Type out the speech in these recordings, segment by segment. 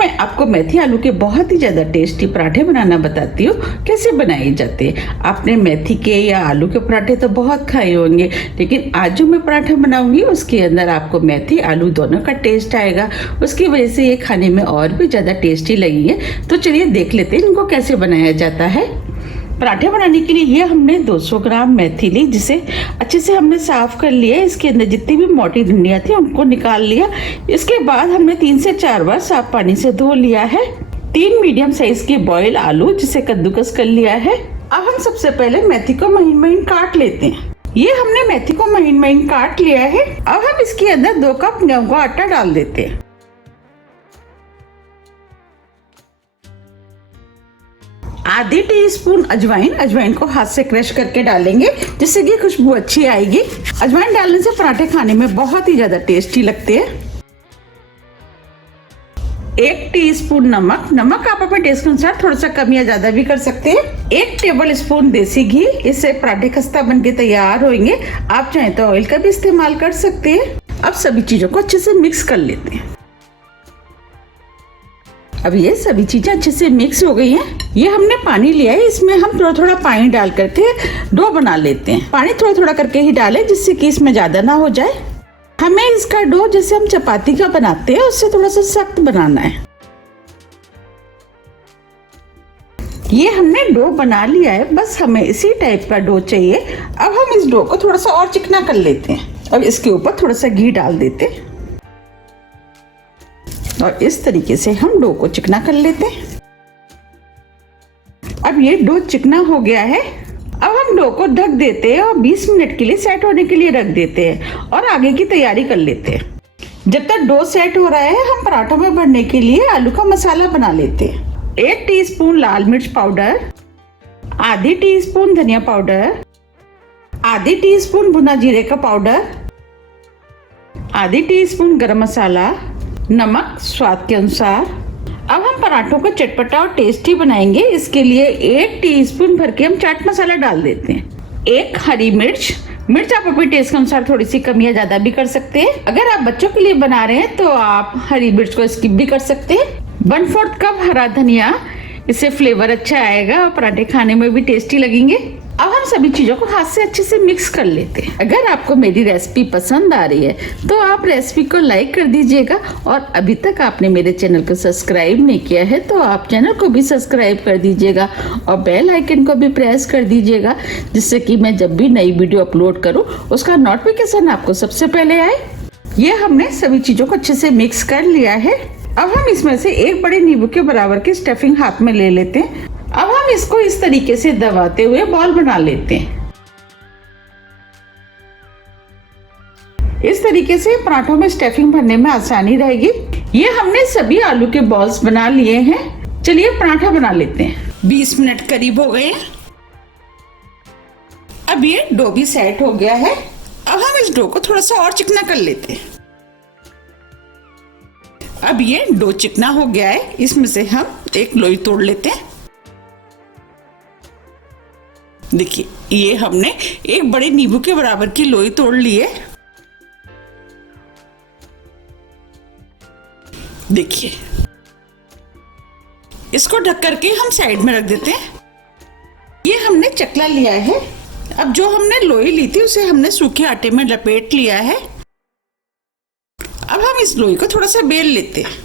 मैं आपको मेथी आलू के बहुत ही ज़्यादा टेस्टी पराठे बनाना बताती हूँ कैसे बनाए जाते हैं। आपने मेथी के या आलू के पराठे तो बहुत खाए होंगे, लेकिन आज जो मैं पराठा बनाऊंगी उसके अंदर आपको मेथी आलू दोनों का टेस्ट आएगा। उसकी वजह से ये खाने में और भी ज़्यादा टेस्टी लगेंगे। तो चलिए देख लेते हैं इनको कैसे बनाया जाता है। पराठे बनाने के लिए ये हमने 200 ग्राम मेथी ली, जिसे अच्छे से हमने साफ कर लिया। इसके अंदर जितनी भी मोटी डंडियाँ थी उनको निकाल लिया। इसके बाद हमने 3 से 4 बार साफ पानी से धो लिया है। 3 मीडियम साइज के बॉयल आलू जिसे कद्दूकस कर लिया है। अब हम सबसे पहले मेथी को महीन महीन काट लेते हैं। ये हमने मेथी को महीन महीन काट लिया है। अब हम इसके अंदर 2 कप गेहूं का आटा डाल देते हैं। आधी टीस्पून अजवाइन को हाथ से क्रश करके डालेंगे, जिससे कि खुशबू अच्छी आएगी। अजवाइन डालने से पराठे खाने में बहुत ही ज्यादा टेस्टी लगते हैं। 1 टीस्पून नमक आप अपने टेस्ट के अनुसार थोड़ा सा कम या ज्यादा भी कर सकते हैं। 1 टेबल स्पून देसी घी, इससे पराठे खस्ता बनके तैयार होंगे। आप चाहें तो ऑयल का भी इस्तेमाल कर सकते हैं। अब सभी चीजों को अच्छे से मिक्स कर लेते हैं। अब ये सभी चीजें अच्छे से मिक्स हो गई हैं। ये हमने पानी लिया है, इसमें हम थोड़ा थोड़ा पानी डाल करके डो बना लेते हैं। पानी थोड़ा थोड़ा करके ही डालें, जिससे कि इसमें ज्यादा ना हो जाए। हमें इसका डो जैसे हम चपाती का बनाते हैं उससे थोड़ा सा सख्त बनाना है। ये हमने डो बना लिया है, बस हमें इसी टाइप का डो चाहिए। अब हम इस डो को थोड़ा सा और चिकना कर लेते हैं। अब इसके ऊपर थोड़ा सा घी डाल देते हैं और इस तरीके से हम डो को चिकना कर लेते हैं। अब ये डो चिकना हो गया है। अब हम डो को ढक देते हैं और 20 मिनट के लिए सेट होने के लिए रख देते हैं और आगे की तैयारी कर लेते हैं। जब तक डो सेट हो रहा है, हम पराठों में भरने के लिए आलू का मसाला बना लेते हैं। 1 टीस्पून लाल मिर्च पाउडर, आधी टीस्पून धनिया पाउडर, आधी टीस्पून भुना जीरे का पाउडर, आधी टीस्पून गरम मसाला, नमक स्वाद के अनुसार। अब हम पराठों को चटपटा और टेस्टी बनाएंगे। इसके लिए 1 टीस्पून भर के हम चाट मसाला डाल देते हैं। 1 हरी मिर्च आप अपने टेस्ट के अनुसार थोड़ी सी कम या ज्यादा भी कर सकते हैं। अगर आप बच्चों के लिए बना रहे हैं तो आप हरी मिर्च को स्किप भी कर सकते हैं। 1/4 कप हरा धनिया, इससे फ्लेवर अच्छा आएगा और पराठे खाने में भी टेस्टी लगेंगे। अब हम सभी चीजों को हाथ से अच्छे से मिक्स कर लेते हैं। अगर आपको मेरी रेसिपी पसंद आ रही है तो आप रेसिपी को लाइक कर दीजिएगा, और अभी तक आपने मेरे चैनल को सब्सक्राइब नहीं किया है तो आप चैनल को भी सब्सक्राइब कर दीजिएगा और बेल आइकन को भी प्रेस कर दीजिएगा, जिससे कि मैं जब भी नई वीडियो अपलोड करूं उसका नोटिफिकेशन आपको सबसे पहले आए। ये हमने सभी चीजों को अच्छे से मिक्स कर लिया है। अब हम इसमें से 1 बड़े नींबू के बराबर की स्टफिंग हाथ में ले लेते हैं। अब हम इसको इस तरीके से दबाते हुए बॉल बना लेते हैं। इस तरीके से पराठों में स्टफिंग भरने में आसानी रहेगी। ये हमने सभी आलू के बॉल्स बना लिए हैं। चलिए पराठा बना लेते हैं। 20 मिनट करीब हो गए हैं। अब ये डो भी सेट हो गया है। अब हम इस डो को थोड़ा सा और चिकना कर लेते हैं। अब ये डो चिकना हो गया है, इसमें से हम एक लोई तोड़ लेते हैं। देखिए, ये हमने 1 बड़े नींबू के बराबर की लोई तोड़ ली है। देखिए, इसको ढक करके हम साइड में रख देते हैं। ये हमने चकला लिया है। अब जो हमने लोई ली थी उसे हमने सूखे आटे में लपेट लिया है। अब हम इस लोई को थोड़ा सा बेल लेते हैं।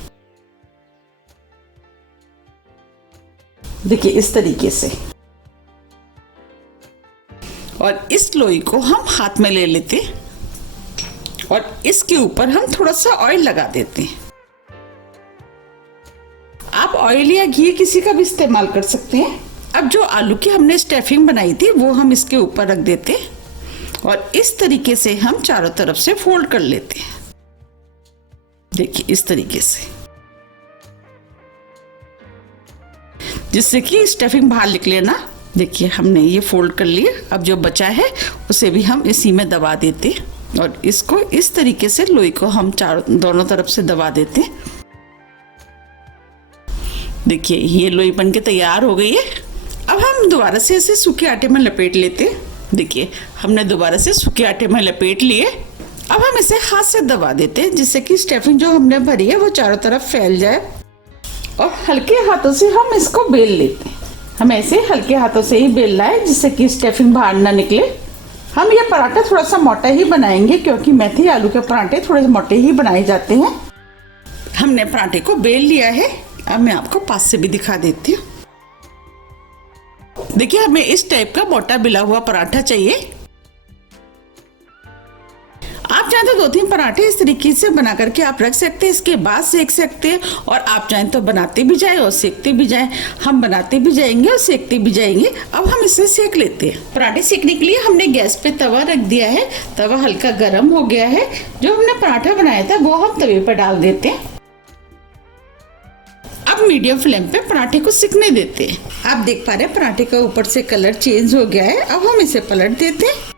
देखिए, इस तरीके से, और इस लोई को हम हाथ में ले लेते हैं और इसके ऊपर हम थोड़ा सा ऑयल लगा देते हैं। आप ऑयल या घी किसी का भी इस्तेमाल कर सकते हैं। अब जो आलू की हमने स्टफिंग बनाई थी वो हम इसके ऊपर रख देते हैं और इस तरीके से हम चारों तरफ से फोल्ड कर लेते हैं। देखिए, इस तरीके से, जिससे कि स्टफिंग बाहर निकले ना। देखिए, हमने ये फोल्ड कर लिए। अब जो बचा है उसे भी हम इसी में दबा देते हैं और इसको इस तरीके से लोई को हम दोनों तरफ से दबा देते हैं। देखिए, ये लोई बन के तैयार हो गई है। अब हम दोबारा से इसे सूखे आटे में लपेट लेते हैं। देखिए, हमने दोबारा से सूखे आटे में लपेट लिए। अब हम इसे हाथ से दबा देते हैं, जिससे कि स्टफिंग जो हमने भरी है वो चारों तरफ फैल जाए। और हल्के हाथों से हम इसको बेल लेते हैं। हम ऐसे हल्के हाथों से ही बेलना है जिससे कि स्टफिंग बाहर ना निकले। हम ये पराठा थोड़ा सा मोटा ही बनाएंगे क्योंकि मेथी आलू के पराठे थोड़े मोटे ही बनाए जाते हैं। हमने पराठे को बेल लिया है। अब मैं आपको पास से भी दिखा देती हूँ। देखिए हमें इस टाइप का मोटा बिला हुआ पराठा चाहिए। आप चाहें तो 2-3 पराठे इस तरीके से बना करके आप रख सकते हैं, इसके बाद सेक सकते हैं। और आप चाहें तो बनाते भी जाएं और सेकते भी जाएं। हम बनाते भी जाएंगे और सेकते भी जाएंगे। अब हम इसे सेक लेते हैं। पराठे सेकने के लिए हमने गैस पे तवा रख दिया है। तवा हल्का गर्म हो गया है। जो हमने पराठा बनाया था वो हम तवे पर डाल देते हैं। अब मीडियम फ्लेम पे पराठे को सिकने देते हैं। आप देख पा रहे हैं पराठे का ऊपर से कलर चेंज हो गया है। अब हम इसे पलट देते हैं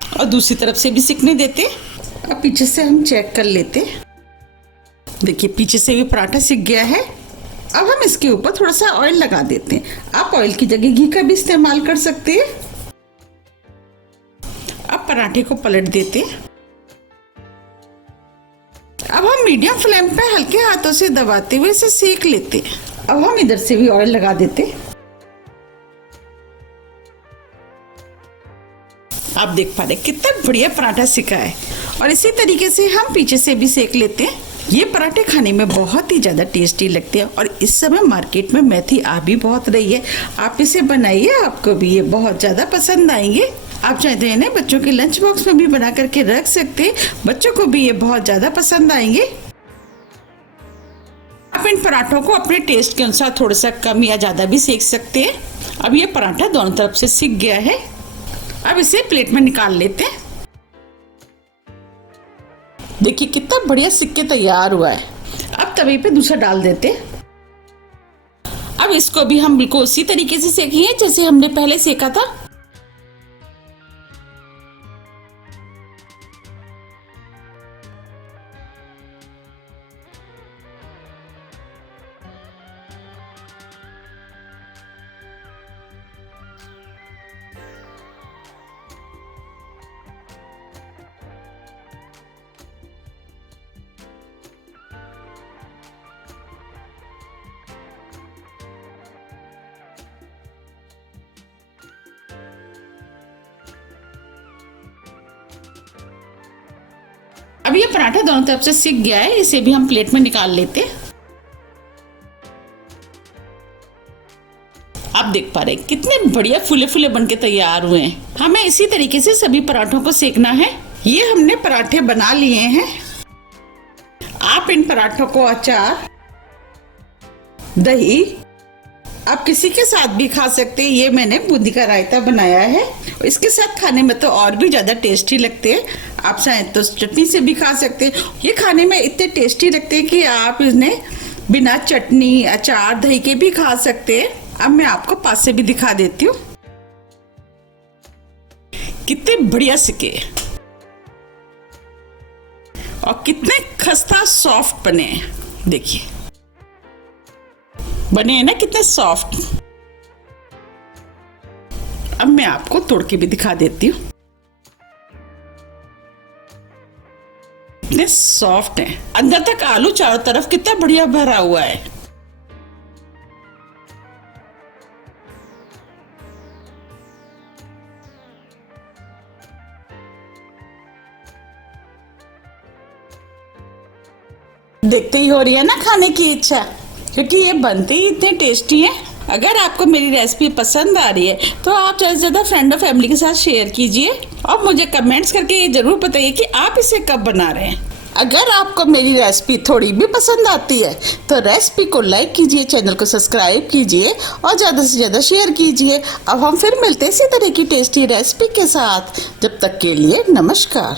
और दूसरी तरफ से भी सिकने देते हैं। अब पीछे से हम चेक कर लेते हैं। देखिए पीछे से भी पराठा सिक गया है। अब हम इसके ऊपर थोड़ा सा ऑयल लगा देते हैं। आप ऑयल की जगह घी का भी इस्तेमाल कर सकते हैं। अब पराठे को पलट देते हैं। अब हम मीडियम फ्लेम पे हल्के हाथों से दबाते हुए इसे सेक लेते हैं। अब हम इधर से भी ऑयल लगा देते हैं। आप देख पा रहे कितना बढ़िया पराठा सिका है। और इसी तरीके से हम पीछे से भी सेक लेते हैं। ये पराठे खाने में बहुत ही ज़्यादा टेस्टी लगते हैं। और इस समय मार्केट में मेथी आ भी बहुत रही है। आप इसे बनाइए, आपको भी ये बहुत ज़्यादा पसंद आएंगे। आप चाहते हैं ना बच्चों के लंच बॉक्स में भी बना करके रख सकते हैं। बच्चों को भी ये बहुत ज़्यादा पसंद आएंगे। आप इन पराठों को अपने टेस्ट के अनुसार थोड़ा सा कम या ज़्यादा भी सेक सकते हैं। अब ये पराठा दोनों तरफ से सिक गया है। अब इसे प्लेट में निकाल लेते हैं। देखिए कितना बढ़िया सिक के तैयार हुआ है। अब तवे पे दूसरा डाल देते हैं। अब इसको भी हम बिल्कुल उसी तरीके से सेकेंगे जैसे हमने पहले सेका था। अब ये पराठा दोनों तरफ से सिक गया है। इसे भी हम प्लेट में निकाल लेते हैं। आप देख पा रहे हैं कितने बढ़िया फूले फूले बनके तैयार हुए हैं। हमें इसी तरीके से सभी पराठों को सेकना है। ये हमने पराठे बना लिए हैं। आप इन पराठों को अचार, दही, आप किसी के साथ भी खा सकते हैं। ये मैंने बूंदी का रायता बनाया है। इसके साथ खाने में तो और भी ज़्यादा टेस्टी लगते हैं। आप चाहें तो चटनी से भी खा सकते हैं। ये खाने में इतने टेस्टी लगते हैं कि आप इन्हें बिना चटनी, अचार, दही के भी खा सकते हैं। अब मैं आपको पास से भी दिखा देती हूँ। कितने बढ़िया सिके और कितने खस्ता सॉफ्ट बने हैं। देखिए बने हैं ना कितने सॉफ्ट। अब मैं आपको तोड़ के भी दिखा देती हूँ। कितने सॉफ्ट हैं। अंदर तक आलू चारों तरफ कितना बढ़िया भरा हुआ है। देखते ही हो रही है ना खाने की इच्छा, क्योंकि ये बनते ही इतने टेस्टी हैं। अगर आपको मेरी रेसिपी पसंद आ रही है तो आप ज़्यादा से ज़्यादा फ्रेंड और फैमिली के साथ शेयर कीजिए और मुझे कमेंट्स करके ये ज़रूर बताइए कि आप इसे कब बना रहे हैं। अगर आपको मेरी रेसिपी थोड़ी भी पसंद आती है तो रेसिपी को लाइक कीजिए, चैनल को सब्सक्राइब कीजिए और ज़्यादा से ज़्यादा शेयर कीजिए। अब हम फिर मिलते हैं इसी तरह की टेस्टी रेसिपी के साथ। जब तक के लिए नमस्कार।